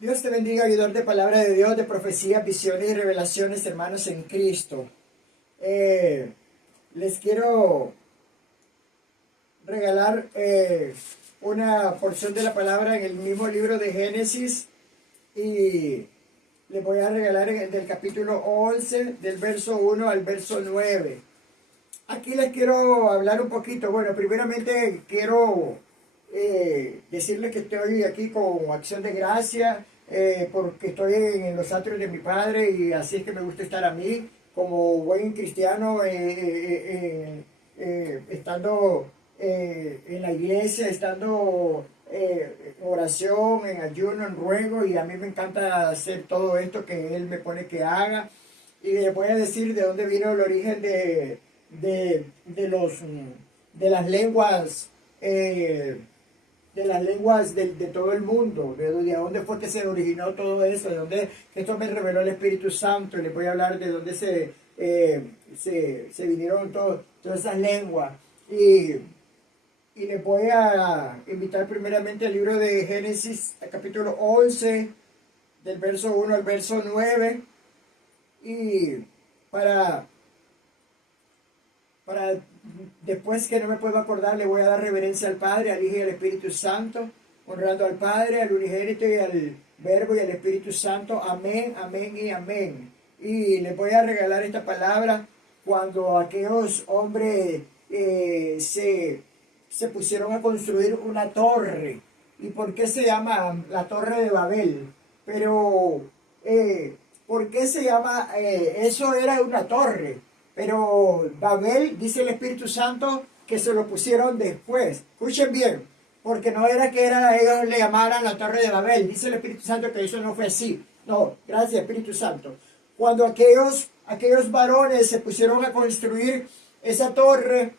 Dios te bendiga, oidor de palabra de Dios, de profecías, visiones y revelaciones, hermanos en Cristo. Les quiero regalar una porción de la palabra en el mismo libro de Génesis y les voy a regalar del capítulo 11, del verso 1 al verso 9. Aquí les quiero hablar un poquito. Bueno, primeramente quiero decirles que estoy aquí con acción de gracia porque estoy en los atrios de mi Padre y así es que me gusta estar a mí como buen cristiano estando en la iglesia, estando en oración, en ayuno, en ruego, y a mí me encanta hacer todo esto que Él me pone que haga. Y les voy a decir de dónde vino el origen de las lenguas, de todo el mundo, de dónde fue que se originó todo eso, de dónde esto me reveló el Espíritu Santo. Y les voy a hablar de dónde se vinieron todas esas lenguas. Y les voy a invitar primeramente al libro de Génesis, al capítulo 11, del verso 1 al verso 9. Y para después que no me puedo acordar, le voy a dar reverencia al Padre, al Hijo y al Espíritu Santo, honrando al Padre, al Unigénito y al Verbo y al Espíritu Santo. Amén, amén y amén. Y les voy a regalar esta palabra cuando aquellos hombres se pusieron a construir una torre. ¿Y por qué se llama la Torre de Babel? Pero, ¿por qué se llama? Eso era una torre. Pero Babel, dice el Espíritu Santo, que se lo pusieron después. Escuchen bien, porque no era que ellos le llamaran la Torre de Babel. Dice el Espíritu Santo que eso no fue así. No, gracias Espíritu Santo. Cuando aquellos varones se pusieron a construir esa torre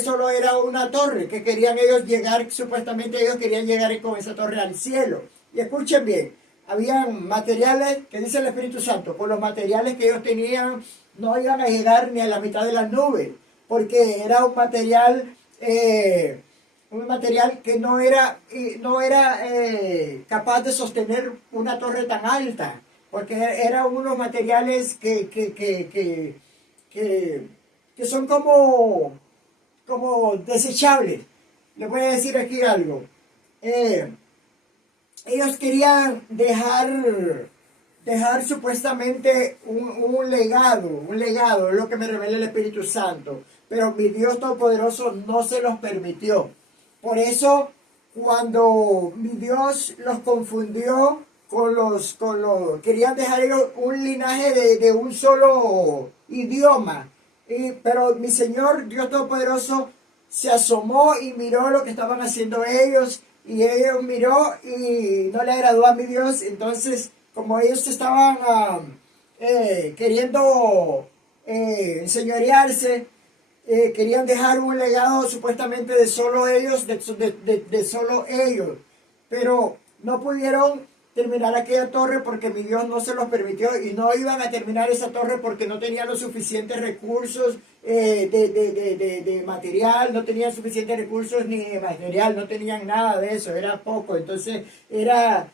solo era una torre, que querían ellos llegar, supuestamente ellos querían llegar con esa torre al cielo. Y escuchen bien, habían materiales, que dice el Espíritu Santo, por los materiales que ellos tenían no iban a llegar ni a la mitad de las nubes, porque era un material que no era capaz de sostener una torre tan alta, porque eran unos materiales que son como desechables. Les voy a decir aquí algo. Ellos querían dejar supuestamente un legado, es lo que me revela el Espíritu Santo. Pero mi Dios Todopoderoso no se los permitió. Por eso, cuando mi Dios los confundió querían dejar ellos un linaje de un solo idioma. Pero mi Señor, Dios Todopoderoso, se asomó y miró lo que estaban haciendo ellos, y ellos miró y no le agradó a mi Dios. Entonces, como ellos estaban queriendo enseñorearse, querían dejar un legado supuestamente de solo ellos, de solo ellos, pero no pudieron terminar aquella torre porque mi Dios no se los permitió, y no iban a terminar esa torre porque no tenían los suficientes recursos de material, no tenían suficientes recursos ni de material, no tenían nada de eso, era poco. Entonces era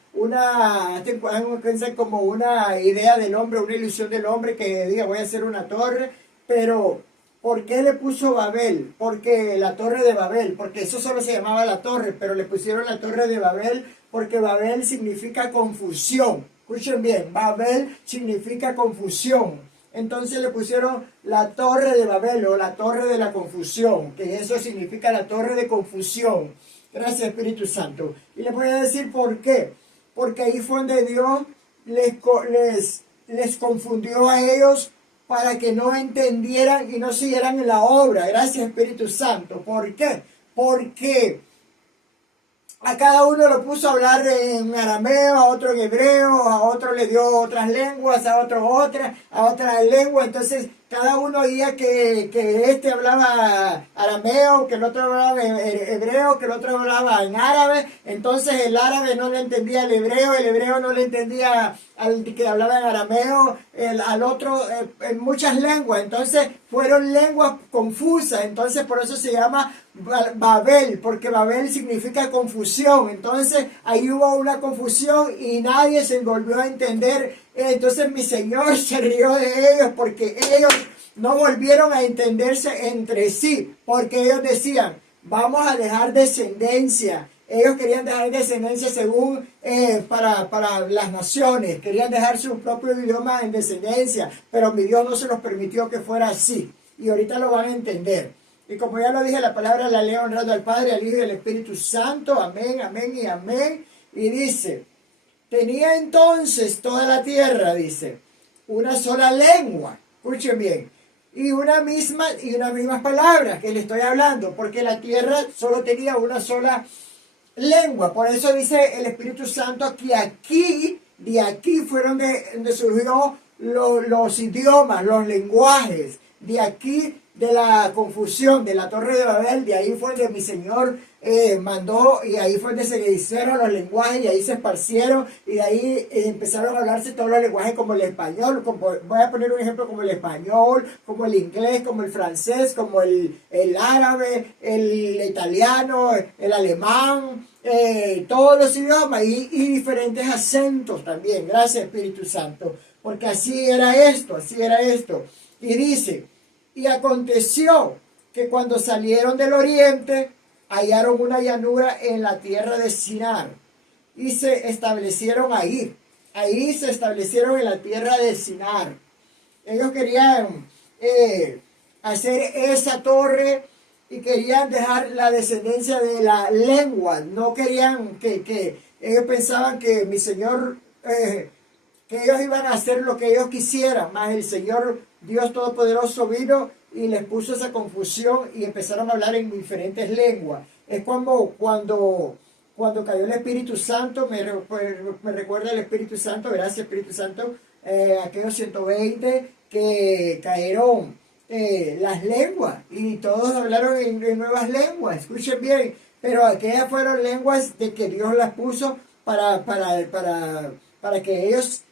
como una idea del hombre, una ilusión del hombre que diga voy a hacer una torre. Pero ¿por qué le puso Babel? Porque la Torre de Babel, porque eso solo se llamaba la torre, pero le pusieron la Torre de Babel porque Babel significa confusión. Escuchen bien, Babel significa confusión. Entonces le pusieron la Torre de Babel, o la Torre de la Confusión, que eso significa la Torre de Confusión. Gracias Espíritu Santo. Y les voy a decir por qué. Porque ahí fue donde Dios les confundió a ellos, para que no entendieran y no siguieran en la obra. Gracias Espíritu Santo. ¿Por qué? Porque a cada uno lo puso a hablar en arameo, a otro en hebreo, a otro le dio otras lenguas, a otro otra lengua. Entonces cada uno oía que este hablaba arameo, que el otro hablaba hebreo, que el otro hablaba en árabe. Entonces el árabe no le entendía al hebreo, el hebreo no le entendía al que hablaba en arameo, al otro en muchas lenguas. Entonces fueron lenguas confusas. Entonces por eso se llama Babel, porque Babel significa confusión. Entonces ahí hubo una confusión y nadie se volvió a entender. Entonces mi Señor se rió de ellos porque ellos no volvieron a entenderse entre sí, porque ellos decían, vamos a dejar descendencia. Ellos querían dejar descendencia según para las naciones, querían dejar su propio idioma en descendencia, pero mi Dios no se los permitió que fuera así. Y ahorita lo van a entender. Y como ya lo dije, la palabra la leo honrando al Padre, al Hijo y al Espíritu Santo. Amén, amén y amén. Y dice, tenía entonces toda la tierra, dice, una sola lengua. Escuchen bien. Y unas mismas palabras que le estoy hablando, porque la tierra solo tenía una sola lengua. Por eso dice el Espíritu Santo que de aquí fueron donde surgió los idiomas, los lenguajes. De aquí, de la confusión de la Torre de Babel, de ahí fue donde mi Señor mandó, y ahí fue donde se hicieron los lenguajes, y ahí se esparcieron, y de ahí empezaron a hablarse todos los lenguajes como el español, voy a poner un ejemplo como el español, como el inglés, como el francés, como el árabe, el italiano, el alemán, todos los idiomas y diferentes acentos también. Gracias, Espíritu Santo, porque así era esto. Y dice, y aconteció que cuando salieron del oriente, hallaron una llanura en la tierra de Sinar, y se establecieron ahí. Ahí se establecieron en la tierra de Sinar. Ellos querían hacer esa torre y querían dejar la descendencia de la lengua. No querían que ellos pensaban que mi Señor... que ellos iban a hacer lo que ellos quisieran, más el Señor Dios Todopoderoso vino y les puso esa confusión y empezaron a hablar en diferentes lenguas. Es como cuando cayó el Espíritu Santo, me recuerda el Espíritu Santo, gracias Espíritu Santo, aquellos 120 que cayeron las lenguas y todos hablaron en nuevas lenguas, escuchen bien, pero aquellas fueron lenguas de que Dios las puso para que ellos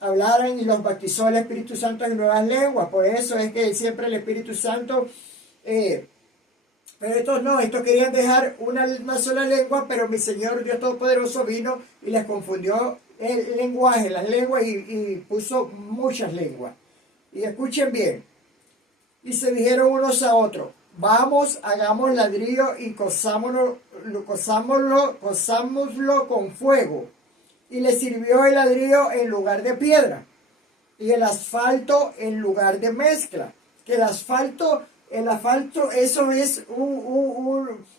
hablaran, y los bautizó el Espíritu Santo en nuevas lenguas. Por eso es que siempre el Espíritu Santo, pero estos no, estos querían dejar una sola lengua, pero mi Señor Dios Todopoderoso vino y les confundió el lenguaje, las lenguas, y puso muchas lenguas. Y escuchen bien, y se dijeron unos a otros, vamos, hagamos ladrillo y cosámoslo con fuego. Y le sirvió el ladrillo en lugar de piedra, y el asfalto en lugar de mezcla. Que el asfalto, eso es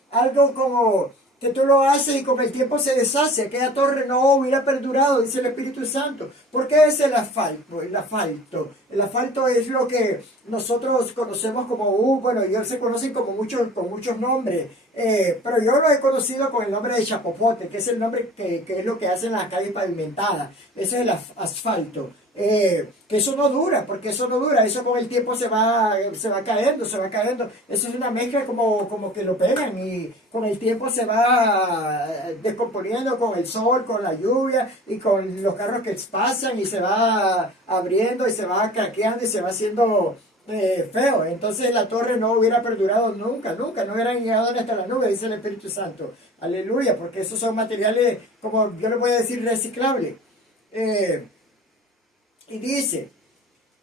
algo como que tú lo haces y con el tiempo se deshace. Aquella torre no hubiera perdurado, dice el Espíritu Santo. ¿Por qué es el asfalto? El asfalto es lo que nosotros conocemos como, bueno, ellos se conocen como con muchos nombres, pero yo lo he conocido con el nombre de chapopote, que es el nombre que es lo que hacen las calles pavimentadas. Ese es el asfalto. Que eso no dura, porque eso no dura, eso con el tiempo se va cayendo. Eso es una mezcla como que lo pegan y con el tiempo se va descomponiendo con el sol, con la lluvia y con los carros que pasan, y se va abriendo y se va craqueando y se va haciendo feo. Entonces la torre no hubiera perdurado nunca, no hubieran llegado hasta la nube, dice el Espíritu Santo. Aleluya, porque esos son materiales, como yo les voy a decir, reciclables. Y dice,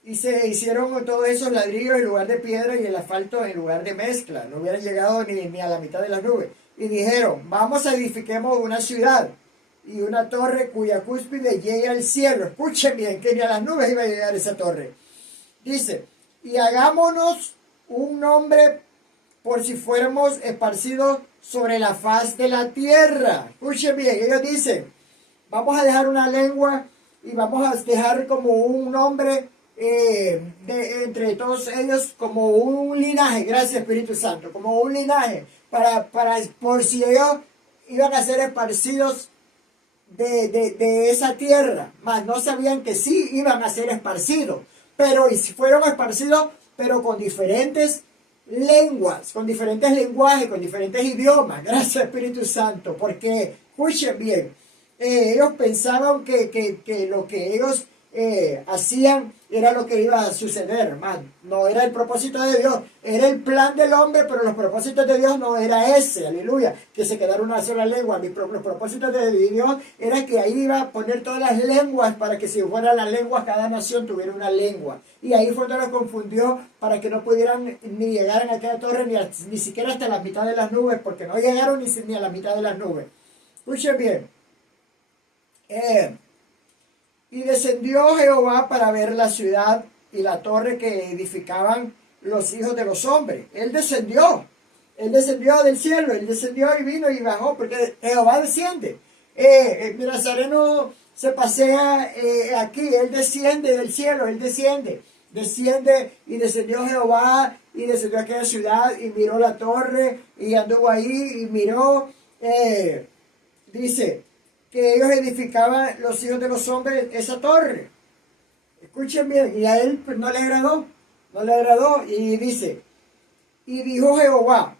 y se hicieron todos esos ladrillos en lugar de piedra y el asfalto en lugar de mezcla. No hubieran llegado ni a la mitad de las nubes. Y dijeron, vamos a edifiquemos una ciudad y una torre cuya cúspide llegue al cielo. Escuchen bien, que ni a las nubes iba a llegar esa torre. Dice, y hagámonos un nombre por si fuéramos esparcidos sobre la faz de la tierra. Escuchen bien, ellos dicen, vamos a dejar una lengua y vamos a dejar como un nombre entre todos ellos, como un linaje, gracias Espíritu Santo, como un linaje, por si ellos iban a ser esparcidos de esa tierra, mas no sabían que sí iban a ser esparcidos, pero y si fueron esparcidos pero con diferentes lenguas, con diferentes lenguajes, con diferentes idiomas. Gracias, Espíritu Santo, porque, escuchen bien, ellos pensaban que lo que ellos hacían era lo que iba a suceder, hermano. No era el propósito de Dios, era el plan del hombre, pero los propósitos de Dios no era ese, aleluya, que se quedara una sola lengua. Los propósitos de Dios era que ahí iba a poner todas las lenguas para que si fueran las lenguas, cada nación tuviera una lengua. Y ahí fue donde los confundió para que no pudieran ni llegar a aquella torre, ni siquiera hasta la mitad de las nubes, porque no llegaron ni a la mitad de las nubes. Escuchen bien. Y descendió Jehová para ver la ciudad y la torre que edificaban los hijos de los hombres. Él descendió del cielo, él descendió y vino y bajó, porque Jehová desciende. El nazareno se pasea aquí, él desciende del cielo, él desciende y descendió Jehová y descendió a aquella ciudad y miró la torre y anduvo ahí y miró, dice, que ellos edificaban los hijos de los hombres esa torre. Escuchen bien, y a él pues, no le agradó, y dice, y dijo Jehová,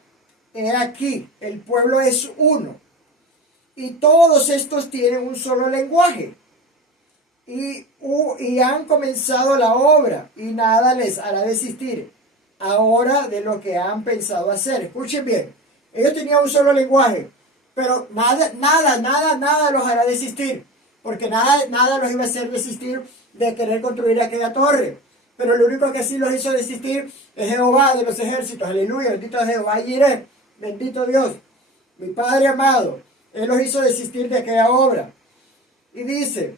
he aquí, el pueblo es uno, y todos estos tienen un solo lenguaje, y han comenzado la obra, y nada les hará desistir ahora de lo que han pensado hacer. Escuchen bien, ellos tenían un solo lenguaje, pero nada los hará desistir, porque nada los iba a hacer desistir de querer construir aquella torre. Pero lo único que sí los hizo desistir es Jehová de los ejércitos. Aleluya, bendito Jehová Jireh, bendito Dios, mi Padre amado. Él los hizo desistir de aquella obra. Y dice,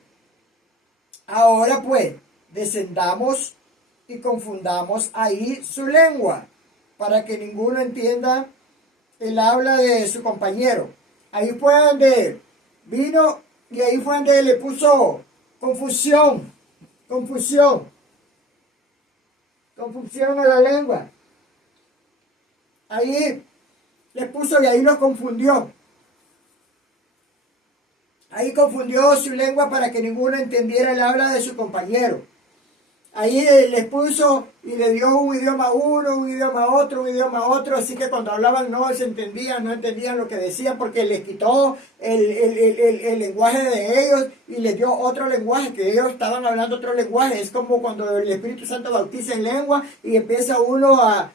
ahora pues, descendamos y confundamos ahí su lengua, para que ninguno entienda el habla de su compañero. Ahí fue donde vino y ahí fue donde le puso confusión a la lengua. Ahí le puso y ahí lo confundió. Ahí confundió su lengua para que ninguno entendiera el habla de su compañero. Ahí les puso y le dio un idioma a uno, un idioma a otro, así que cuando hablaban no entendían lo que decían, porque les quitó el lenguaje de ellos y les dio otro lenguaje, que ellos estaban hablando otro lenguaje. Es como cuando el Espíritu Santo bautiza en lengua y empieza uno a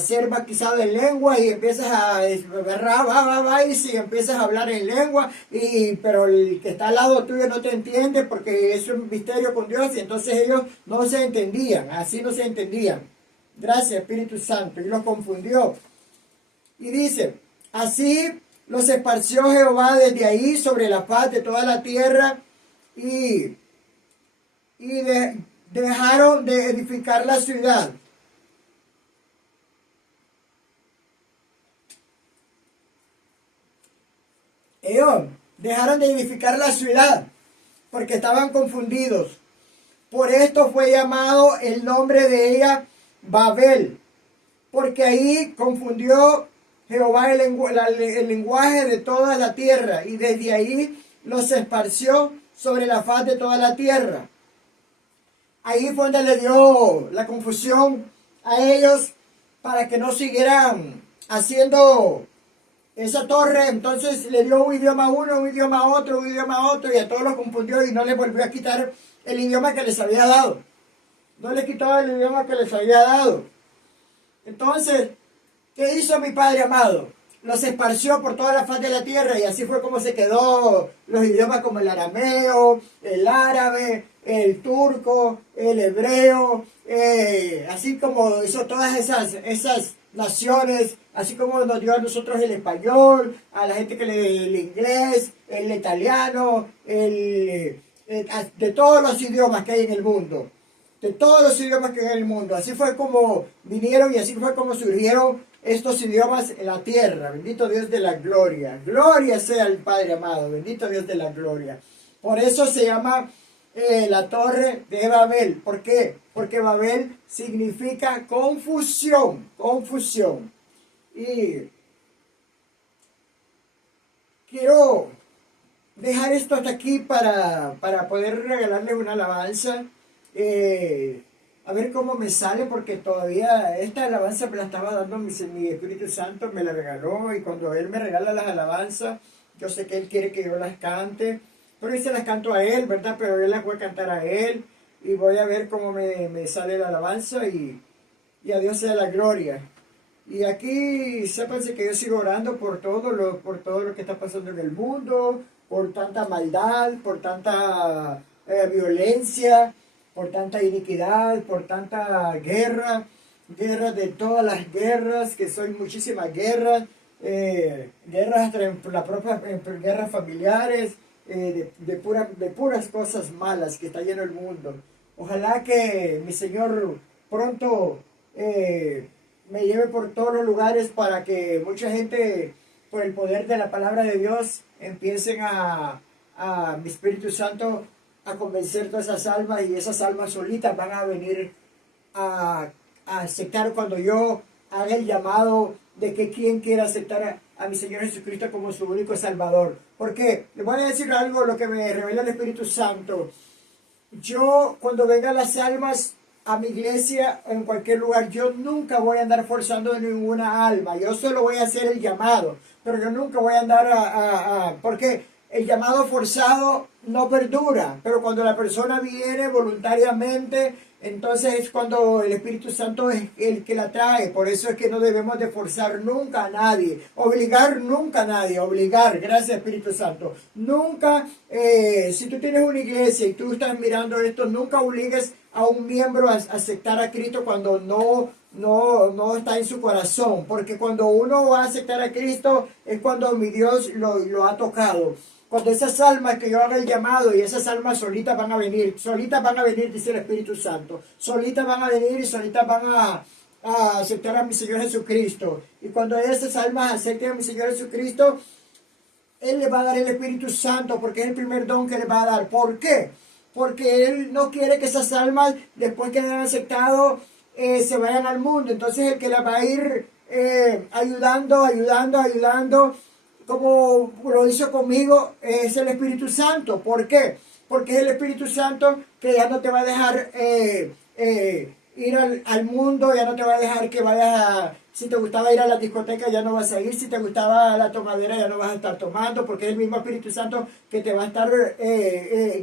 ser bautizado en lengua y empiezas y si empiezas a hablar en lengua, pero el que está al lado tuyo no te entiende porque es un misterio con Dios, y entonces ellos no se entendían, así no se entendían. Gracias, Espíritu Santo, y los confundió. Y dice, así los esparció Jehová desde ahí sobre la faz de toda la tierra, y dejaron de edificar la ciudad. Ellos dejaron de edificar la ciudad porque estaban confundidos. Por esto fue llamado el nombre de ella Babel, porque ahí confundió Jehová el lenguaje de toda la tierra, y desde ahí los esparció sobre la faz de toda la tierra. Ahí fue donde le dio la confusión a ellos para que no siguieran haciendo esa torre. Entonces le dio un idioma a uno, un idioma a otro, y a todos los confundió y no les volvió a quitar el idioma que les había dado. No les quitó el idioma que les había dado. Entonces, ¿qué hizo mi Padre amado? Los esparció por toda la faz de la tierra, y así fue como se quedó los idiomas como el arameo, el árabe, el turco, el hebreo, así como hizo todas esas naciones, así como nos dio a nosotros el español, a la gente que lee el inglés, el italiano, de todos los idiomas que hay en el mundo. De todos los idiomas que hay en el mundo. Así fue como vinieron y así fue como surgieron estos idiomas en la tierra. Bendito Dios de la gloria. Gloria sea el Padre amado. Bendito Dios de la gloria. Por eso se llama la torre de Babel. ¿Por qué? Porque Babel significa confusión. Confusión. Y quiero dejar esto hasta aquí para poder regalarles una alabanza. a ver cómo me sale, porque todavía esta alabanza me la estaba dando mi Espíritu Santo, me la regaló, y cuando Él me regala las alabanzas, yo sé que Él quiere que yo las cante, pero yo se las canto a Él, ¿verdad? Pero yo las voy a cantar a Él, y voy a ver cómo me sale la alabanza, y a Dios sea la gloria. Y aquí sépanse que yo sigo orando por todo lo que está pasando en el mundo, por tanta maldad, por tanta violencia, por tanta iniquidad, por tanta guerra, guerras de todas las guerras, que son muchísimas guerras, guerras entre la propia, entre guerras familiares, de puras cosas malas que está lleno el mundo. Ojalá que mi Señor pronto me lleve por todos los lugares para que mucha gente, por el poder de la palabra de Dios, empiecen a mi Espíritu Santo a convencer todas esas almas, y esas almas solitas van a venir a aceptar cuando yo haga el llamado de que quien quiera aceptar a mi Señor Jesucristo como su único Salvador. Porque les voy a decir algo, lo que me revela el Espíritu Santo. Yo, cuando vengan las almas a mi iglesia, en cualquier lugar, yo nunca voy a andar forzando ninguna alma. Yo solo voy a hacer el llamado, pero yo nunca voy a andar porque el llamado forzado no perdura, pero cuando la persona viene voluntariamente, entonces es cuando el Espíritu Santo es el que la trae. Por eso es que no debemos de forzar nunca a nadie, obligar nunca a nadie, obligar, gracias Espíritu Santo. Nunca, si tú tienes una iglesia y tú estás mirando esto, nunca obligues a un miembro a aceptar a Cristo cuando no está en su corazón, porque cuando uno va a aceptar a Cristo es cuando mi Dios lo ha tocado. Cuando esas almas que yo haga el llamado, y esas almas solitas van a venir, dice el Espíritu Santo, solitas van a venir y solitas van a aceptar a mi Señor Jesucristo. Y cuando esas almas acepten a mi Señor Jesucristo, Él le va a dar el Espíritu Santo, porque es el primer don que le va a dar. ¿Por qué? Porque Él no quiere que esas almas, después que hayan aceptado, se vayan al mundo. Entonces el que la va a ir ayudando, como lo hizo conmigo, es el Espíritu Santo. ¿Por qué? Porque es el Espíritu Santo que ya no te va a dejar ir al mundo, ya no te va a dejar que vayas si te gustaba ir a la discoteca, ya no vas a ir. Si te gustaba la tomadera, ya no vas a estar tomando, porque es el mismo Espíritu Santo que te va a estar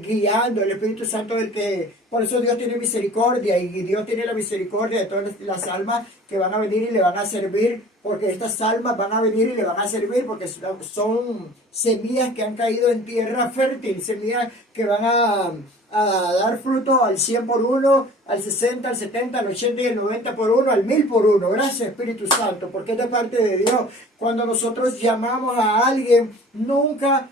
guiando. El Espíritu Santo del que... Por eso Dios tiene misericordia, y Dios tiene la misericordia de todas las almas que van a venir y le van a servir, porque estas almas van a venir y le van a servir, porque son semillas que han caído en tierra fértil, semillas que van a dar fruto al 100 por uno, al 60, al 70, al 80 y al 90 por uno, al 1000 por uno. Gracias Espíritu Santo, porque es de parte de Dios. Cuando nosotros llamamos a alguien, nunca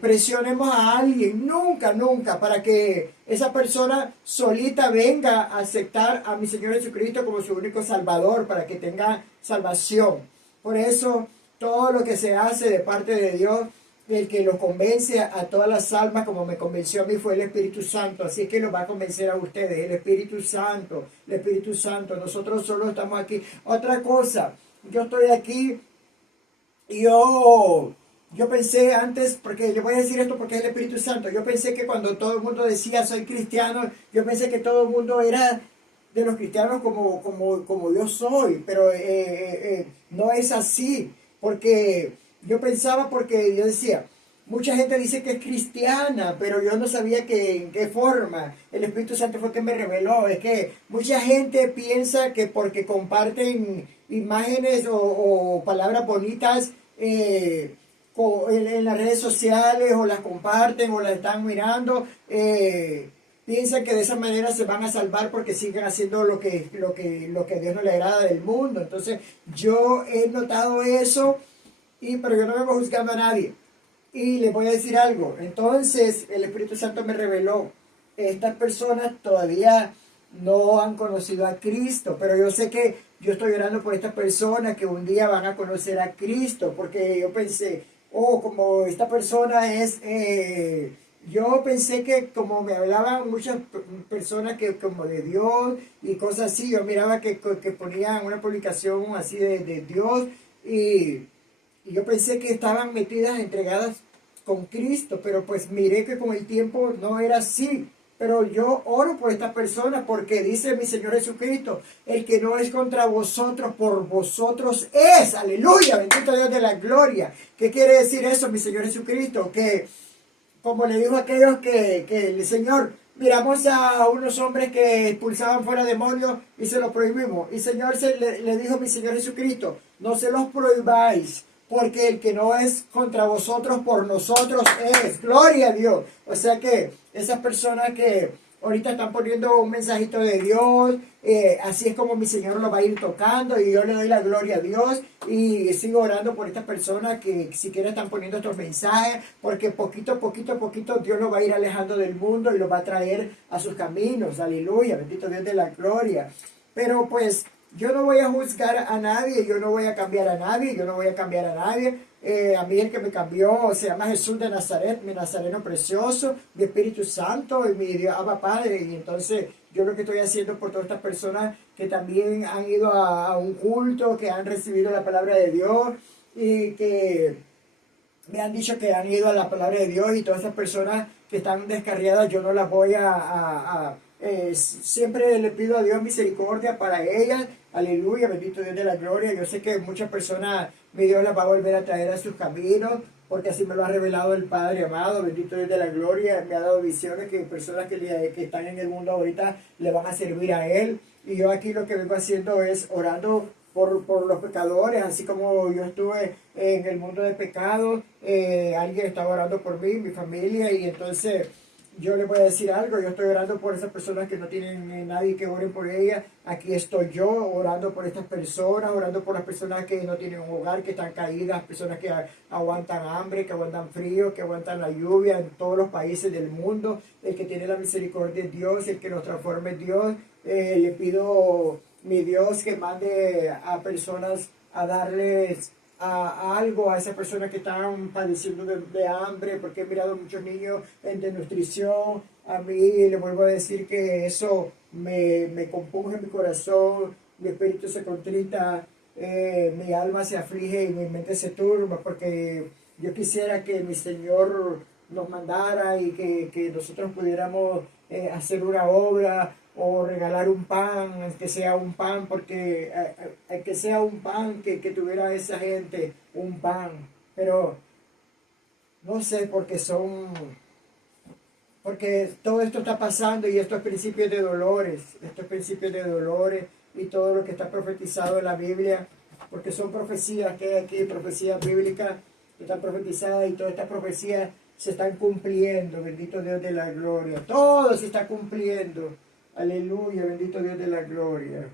presionemos a alguien, nunca, para que esa persona solita venga a aceptar a mi Señor Jesucristo como su único Salvador, para que tenga salvación. Por eso, todo lo que se hace de parte de Dios, el que lo convence a todas las almas, como me convenció a mí, fue el Espíritu Santo. Así es que lo va a convencer a ustedes, el Espíritu Santo, el Espíritu Santo. Nosotros solo estamos aquí. Otra cosa, yo estoy aquí y yo pensé antes, porque le voy a decir esto porque es el Espíritu Santo, yo pensé que cuando todo el mundo decía soy cristiano, yo pensé que todo el mundo era de los cristianos como yo soy, pero no es así, porque yo pensaba, porque yo decía, mucha gente dice que es cristiana, pero yo no sabía en qué forma. El Espíritu Santo fue que me reveló. Es que mucha gente piensa que porque comparten imágenes o palabras bonitas en las redes sociales, o las comparten o las están mirando, piensan que de esa manera se van a salvar porque siguen haciendo lo que a Dios no le agrada del mundo. Entonces yo he notado eso, pero yo no vengo juzgando a nadie. Y les voy a decir algo. Entonces el Espíritu Santo me reveló, estas personas todavía no han conocido a Cristo, pero yo sé que yo estoy orando por estas personas que un día van a conocer a Cristo, porque yo pensé, como esta persona es... yo pensé que como me hablaban muchas personas que como de Dios y cosas así, yo miraba que ponían una publicación así de Dios, y yo pensé que estaban metidas, entregadas con Cristo, pero pues miré que con el tiempo no era así. Pero yo oro por estas personas porque dice mi Señor Jesucristo, el que no es contra vosotros, por vosotros es. Aleluya, bendito Dios de la gloria. ¿Qué quiere decir eso, mi Señor Jesucristo? Que como le dijo a aquellos que el Señor, miramos a unos hombres que expulsaban fuera demonios y se los prohibimos. Y Señor le dijo mi Señor Jesucristo, no se los prohibáis, porque el que no es contra vosotros, por nosotros es. Gloria a Dios. O sea que esas personas que ahorita están poniendo un mensajito de Dios, así es como mi Señor lo va a ir tocando y yo le doy la gloria a Dios y sigo orando por estas personas que siquiera están poniendo estos mensajes, porque poquito a poquito Dios lo va a ir alejando del mundo y lo va a traer a sus caminos. Aleluya, bendito Dios de la gloria. Pero pues yo no voy a juzgar a nadie, yo no voy a cambiar a nadie, yo no voy a cambiar a nadie. A mí el que me cambió se llama Jesús de Nazaret, mi nazareno precioso, mi Espíritu Santo y mi Dios, Abba Padre. Y entonces yo lo que estoy haciendo por todas estas personas que también han ido a un culto, que han recibido la palabra de Dios y que me han dicho que han ido a la palabra de Dios, y todas esas personas que están descarriadas yo no las voy siempre le pido a Dios misericordia para ellas. Aleluya, bendito Dios de la gloria. Yo sé que muchas personas mi Dios las va a volver a traer a sus caminos, porque así me lo ha revelado el Padre amado, bendito Dios de la gloria. Me ha dado visiones que personas que están en el mundo ahorita le van a servir a Él, y yo aquí lo que vengo haciendo es orando por los pecadores, así como yo estuve en el mundo de pecado, alguien estaba orando por mí, mi familia, y entonces yo les voy a decir algo, yo estoy orando por esas personas que no tienen nadie que ore por ellas. Aquí estoy yo orando por estas personas, orando por las personas que no tienen un hogar, que están caídas, personas que aguantan hambre, que aguantan frío, que aguantan la lluvia en todos los países del mundo. El que tiene la misericordia es Dios, el que nos transforma es Dios. Le pido, mi Dios, que mande a personas a darles a algo a esas personas que están padeciendo de hambre, porque he mirado muchos niños en desnutrición. A mí le vuelvo a decir que eso me compunge mi corazón, mi espíritu se contrita, mi alma se aflige y mi mente se turba, porque yo quisiera que mi Señor nos mandara y que nosotros pudiéramos hacer una obra o regalar un pan, que sea un pan, porque que sea un pan que tuviera esa gente, un pan. Pero no sé, porque todo esto está pasando y estos principios de dolores, y todo lo que está profetizado en la Biblia, porque son profecías que hay aquí, profecías bíblicas que están profetizadas, y todas estas profecías se están cumpliendo, bendito Dios de la gloria, todo se está cumpliendo. Aleluya, bendito Dios de la gloria.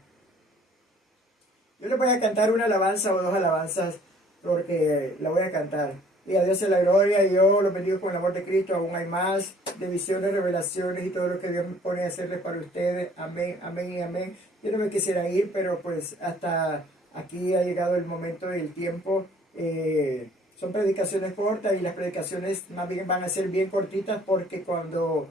Yo le voy a cantar una alabanza o dos alabanzas, porque la voy a cantar. Y a Dios sea la gloria, y yo los bendigo con el amor de Cristo. Aún hay más de visiones, revelaciones y todo lo que Dios me pone a hacerles para ustedes. Amén, amén y amén. Yo no me quisiera ir, pero pues hasta aquí ha llegado el momento del tiempo. Son predicaciones cortas, y las predicaciones más bien van a ser bien cortitas, porque cuando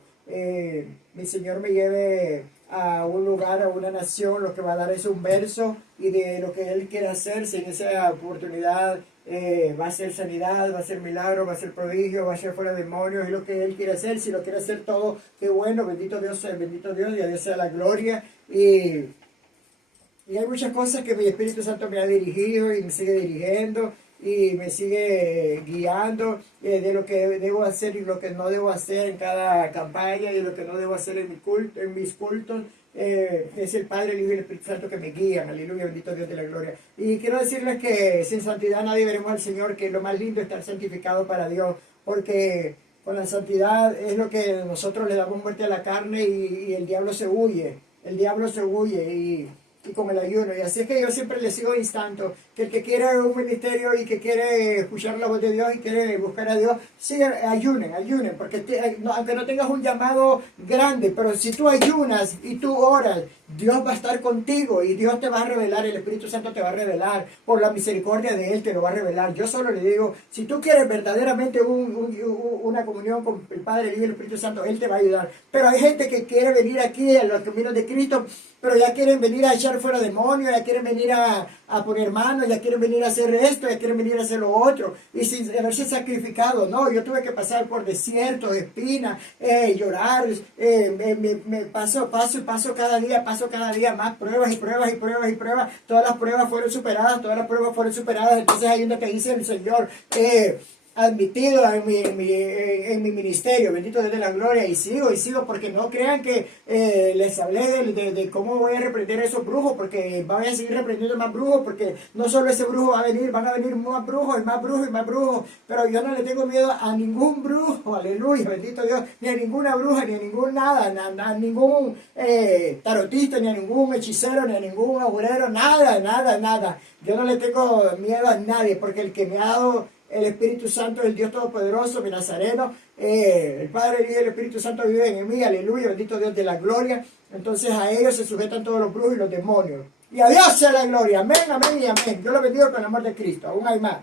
mi Señor me lleve a un lugar, a una nación, lo que va a dar es un verso, y de lo que Él quiere hacer, si en esa oportunidad va a ser sanidad, va a ser milagro, va a ser prodigio, va a ser fuera demonios, es lo que Él quiere hacer. Si lo quiere hacer todo, qué bueno, bendito Dios, y a Dios sea la gloria. Y hay muchas cosas que mi Espíritu Santo me ha dirigido y me sigue dirigiendo y me sigue guiando de lo que debo hacer y lo que no debo hacer en cada campaña, y lo que no debo hacer en mis cultos. Es el Padre, el Hijo y el Espíritu Santo que me guían. Aleluya, bendito Dios de la gloria. Y quiero decirles que sin santidad nadie veremos al Señor, que lo más lindo es estar santificado para Dios, porque con la santidad es lo que nosotros le damos muerte a la carne, y el diablo se huye, y con el ayuno. Y así es que yo siempre les sigo instando que el que quiere un ministerio y que quiere escuchar la voz de Dios y quiere buscar a Dios, sigan, ayunen, porque aunque no tengas un llamado grande, pero si tú ayunas y tú oras, Dios va a estar contigo, y Dios te va a revelar, el Espíritu Santo te va a revelar, por la misericordia de Él te lo va a revelar. Yo solo le digo, si tú quieres verdaderamente una comunión con el Padre, el Hijo y el Espíritu Santo, Él te va a ayudar. Pero hay gente que quiere venir aquí a los caminos de Cristo, pero ya quieren venir a echar fuera demonios, ya quieren venir a a poner manos, ya quieren venir a hacer esto, ya quieren venir a hacer lo otro, y sin haberse sacrificado. No, yo tuve que pasar por desiertos, espinas, llorar, me paso cada día más pruebas y pruebas y pruebas y pruebas. Todas las pruebas fueron superadas, entonces hay una que dice el Señor, admitido en mi ministerio, bendito Dios de la gloria, y sigo, porque no crean que les hablé de cómo voy a reprender a esos brujos, porque voy a seguir reprendiendo más brujos, porque no solo ese brujo va a venir, van a venir más brujos y más brujos y más brujos, pero yo no le tengo miedo a ningún brujo, aleluya, bendito Dios, ni a ninguna bruja, ni a ningún nada, a ningún tarotista, ni a ningún hechicero, ni a ningún agurero, nada, yo no le tengo miedo a nadie, porque el que me ha dado el Espíritu Santo, el Dios Todopoderoso, mi Nazareno, el Padre, el Hijo y el Espíritu Santo viven en mí, aleluya, bendito Dios de la gloria. Entonces a ellos se sujetan todos los brujos y los demonios. Y a Dios sea la gloria, amén, amén y amén. Yo lo bendigo con el amor de Cristo, aún hay más.